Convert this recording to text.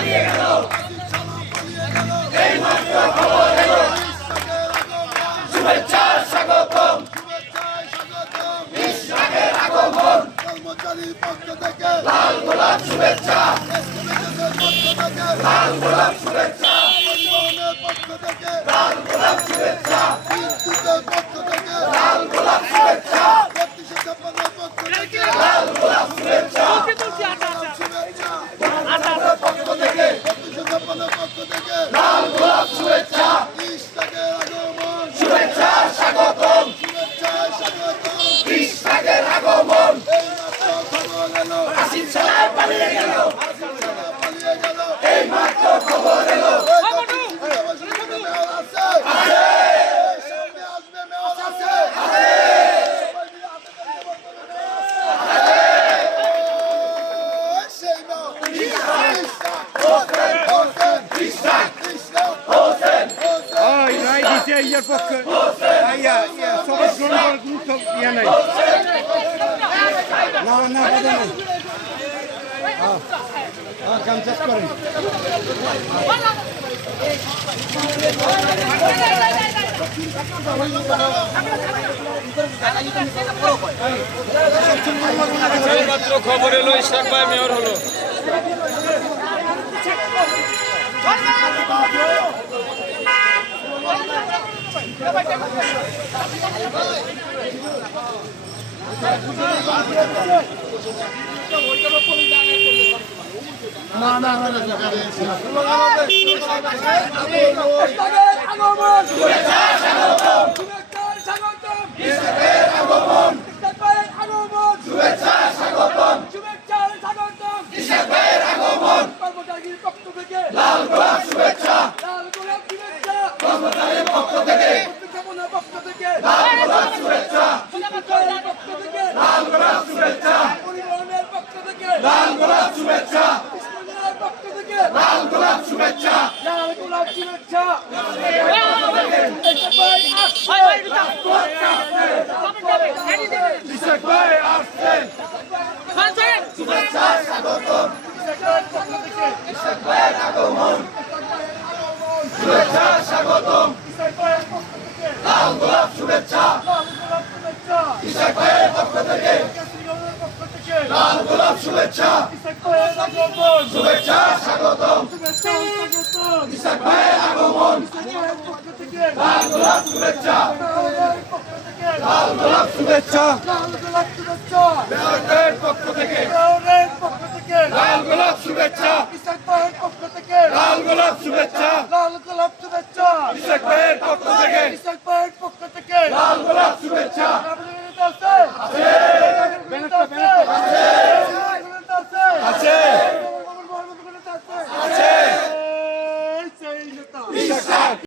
পালিয়ে গেল এই মাত্র খবর এলো শুভেচ্ছা স্বাগতম ইশরাকের আগমন কর্মচারীর পক্ষ থেকে লাল গোলাপ শুভেচ্ছা লাল গোলাপ শুভেচ্ছা পরিবহনের পক্ষ থেকে লাল গোলাপ শুভেচ্ছা বিদ্যুতের পক্ষ থেকে লাল গোলাপ শুভেচ্ছা প্রতিষ্ঠানের পক্ষ থেকে লাল গোলাপ শুভেচ্ছা পক্ষ থেকে প্রতিষ্ঠানের পক্ষ থেকে লাল গোলাপ শুভেচ্ছা ইশরাকের আগমন শুভেচ্ছা স্বাগতম শুভেচ্ছা স্বাগতম ইশরাকের আগমন এই মাত্র খবর এলো আসিফ সাহেব পালিয়ে গেল এই মাত্র খবর এলো ইয়ার পক্ষে সবাই গ্রহণ করার কোনো ইয়ে নাই না না বাধা নেই কাম শেষ করেন মাত্র খবর এলো ইশরাক ভাই মেয়র হলো না না লাল গোলাপ শুভেচ্ছা কর্মচারীর পক্ষ থেকে লাল গোলাপ শুভেচ্ছা লাল গোলাপ শুভেচ্ছা লাল গোলাপ শুভেচ্ছা লাল গোলাপ শুভেচ্ছা ইশরাক ভাই আসছেন শুভেচ্ছা স্বাগতম ইশরাক ভাইয়ের আগমন শুভেচ্ছা স্বাগতম লাল গোলাপ শুভেচ্ছা ইশরাক ভাইয়ের পক্ষ থেকে লাল গোলাপ শুভেচ্ছা শুভেচ্ছা স্বাগতম ইশরাক ভাইয়ের আগমন লাল গোলাপ শুভেচ্ছা লাল গোলাপ শুভেচ্ছা মেয়রের পক্ষ থেকে লাল গোলাপ শুভেচ্ছা লাল গোলাপ শুভেচ্ছা ইশরাক ভাইয়ের